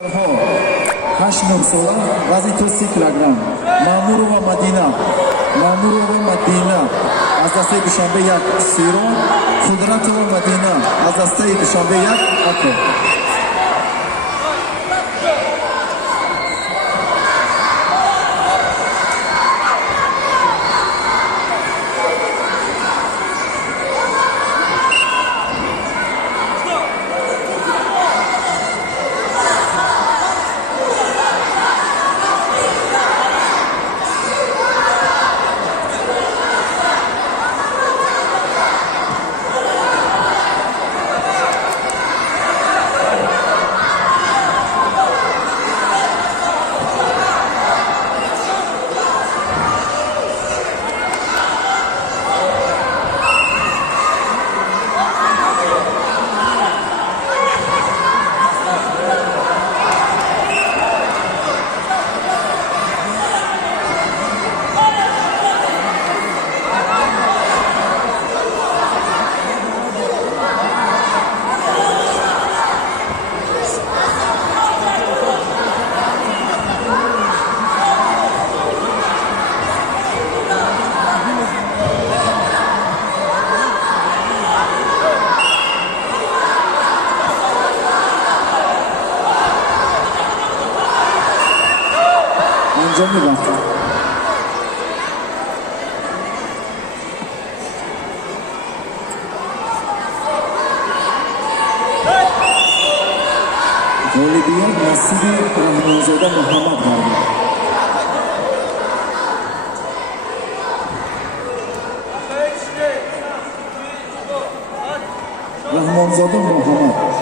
8 сола вазни 30 килограмм. Мамурова Мадина аз дастаи Душанбе 1 сирон, Қудратова Мадина аз дастаи Душанбе 1 ако. انجام میدم. غالبیت نصیب رحمانزاده محمد گردید. رحمانزاده محمد